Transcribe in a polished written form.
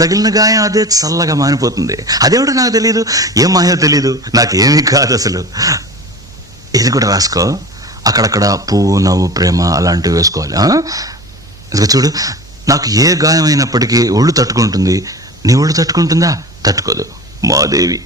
తగిలిన గాయం అదే చల్లగా మానిపోతుంది. అదేమిటో నాకు తెలియదు, ఏం మాయో తెలియదు, నాకేమీ కాదు అసలు. ఇది కూడా రాసుకో, అక్కడక్కడ పువ్వు, నవ్వు, ప్రేమ అలాంటివి వేసుకోవాలి. ఇదిగో చూడు, నాకు ఏ గాయం అయినప్పటికీ ఒళ్ళు తట్టుకుంటుంది, నీ ఒళ్ళు తట్టుకుంటుందా? తట్టుకోదు. మాదేవి.